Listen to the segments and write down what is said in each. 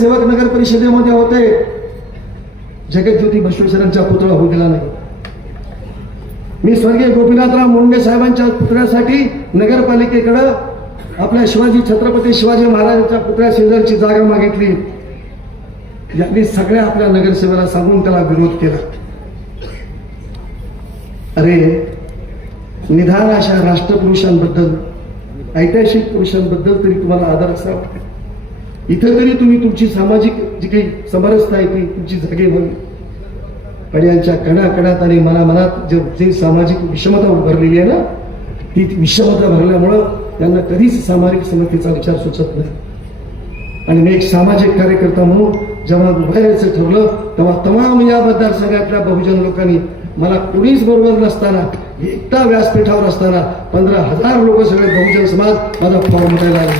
सेवक नगर परिषदेमध्ये होते. जगज्योती बसवेश्वरांचा पुतळा होऊ दिला नाही. मी स्वर्गीय गोपीनाथराव मुंडे साहेबांच्या पुतळ्यासाठी नगरपालिकेकडं आपल्या शिवाजी छत्रपती शिवाजी महाराजांच्या पुतळ्या शेजारची जागा मागितली. यांनी सगळ्या आपल्या नगरसेवेला सांगून त्याला विरोध केला. अरे निधान अशा राष्ट्रपुरुषांबद्दल ऐतिहासिक पुरुषांबद्दल तरी तुम्हाला आदर असावा. इथं तरी तुम्ही तुमची सामाजिक जी काही समरसता आहे ती तुमची जागे व्हावी. आणि यांच्या कणाकणात आणि मनामनात जे जे सामाजिक विषमता उभारलेली आहे ना ती विषमता भरल्यामुळं त्यांना कधीच सामाजिक समस्येचा विचार सुचत नाही. आणि मी एक सामाजिक कार्यकर्ता म्हणून जेव्हा उभारायचं ठरलं तेव्हा तमाम या मतदारसंघातल्या बहुजन लोकांनी मला कुणीच बरोबर नसताना एकटा व्यासपीठावर असताना पंधरा हजार लोक सगळे बहुजन समाज माझा फॉर्म उठायला आला.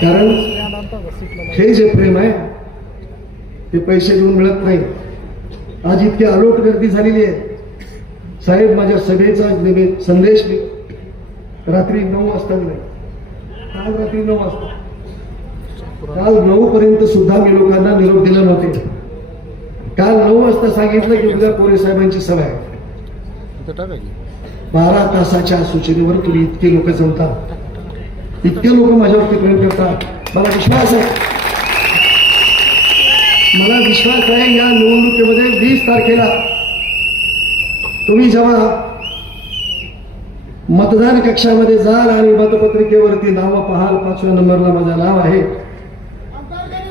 कारण हे जे प्रेम आहे ते पैसे देऊन मिळत नाही. आज इतकी अलोट गर्दी झालेली आहे. साहेब माझ्या सभेचा संदेश मी रात्री नऊ वाजता दिलाय. काल रात्री नऊ वाजता. काल नऊ पर्यंत सुद्धा मी लोकांना निरोप दिला नव्हते. काल नऊ वाजता सांगितलं की उद्या कोरे साहेबांची सभा आहे. बारा तासाच्या सूचनेवर तुम्ही इतके लोक जमता. इतके लोक माझ्यावरती प्रेम करतात. मला विश्वास आहे. मला विश्वास आहे या निवडणुकीमध्ये वीस तारखेला तुम्ही जेव्हा मतदान कक्षामध्ये जाल आणि मतपत्रिकेवरती नावं पाहाल पाचव्या नंबरला माझं नाव आहे.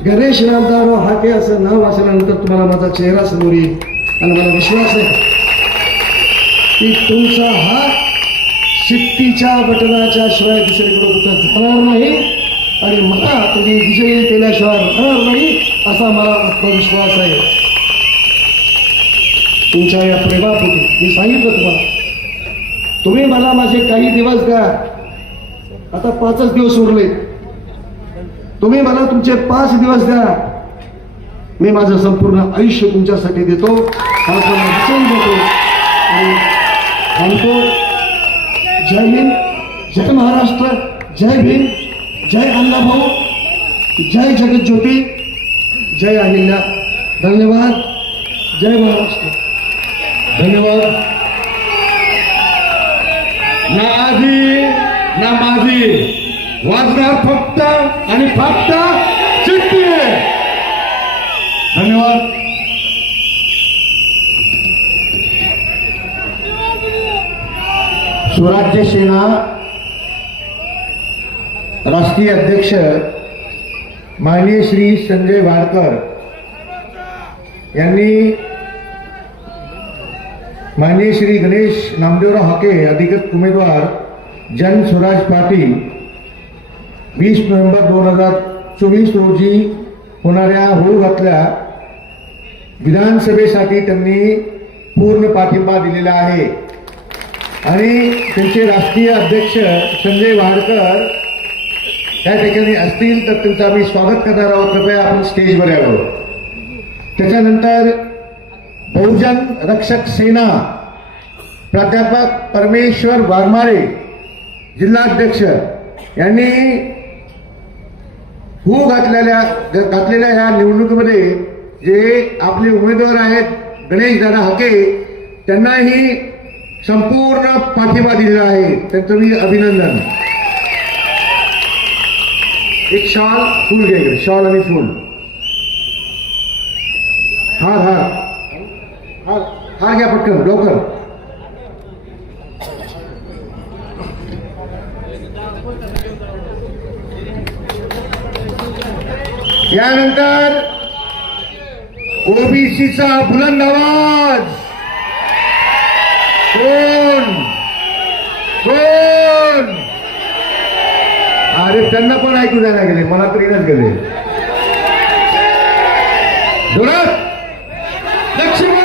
गणेश नामदारराव हाके असं नाव वाचल्यानंतर तुम्हाला माझा चेहरा समोर येईल. आणि मला विश्वास आहे की तुमचा हात शिट्टीच्या बटनाच्या शिवाय दुसरीकडे कुठं जाणार नाही. आणि मला तुम्ही विजयी केल्याशिवाय राहणार नाही असा मला आत्मविश्वास आहे. तुमच्या या प्रेमापोटी मी सांगितलं तुम्हाला. तुम्ही मला माझे काही दिवस द्या. आता पाचच दिवस उरले. तुम्ही मला तुमचे पाच दिवस द्या. मी माझं संपूर्ण आयुष्य तुमच्यासाठी देतो. हा तुम्हाला देतो. आणि थांबतो जय हिंद जय महाराष्ट्र जय भीम जय अण्णाभाऊ जय जगज्योती जय अहिल्या धन्यवाद जय महाराष्ट्र धन्यवाद. ना आधी ना माझी वाजणार फक्त आणि फक्त चिठ्ठी धन्यवाद स्वराज्य सेना राष्ट्रीय अध्यक्ष माननीय श्री संजय वाडकर यांनी माननीय श्री गणेश नामदेवराव हाके अधिकृत उमेदवार जन स्वराज पार्टी वीस नोव्हेंबर दोन हजार चोवीस रोजी होणाऱ्या होऊघातल्या विधानसभेसाठी त्यांनी पूर्ण पाठिंबा दिलेला आहे. आणि त्यांचे राष्ट्रीय अध्यक्ष संजय वाडकर त्या ठिकाणी असतील तर त्यांचं आम्ही स्वागत करणार आहोत. कृपया आपण स्टेजवर यावं त्याच्यानंतर बहुजन रक्षक सेना प्राध्यापक परमेश्वर वाघमारे जिल्हाध्यक्ष यांनी हू घातलेल्या घातलेल्या या निवडणुकीमध्ये जे आपले उमेदवार आहेत गणेश दादा हाके त्यांनाही संपूर्ण पाठिंबा दिलेला आहे. त्यांचं मी अभिनंदन. एक शॉल फुल घ्या शाल शॉल आणि फुल. हार हार. हार हार घ्या पटकन लवकर. यानंतर ओबीसीचा बुलंद आवाज. कोण कोण अरे त्यांना पण ऐकू द्यायला गेले. मला तरी येण्यात गेले. जोरात लक्ष्मण.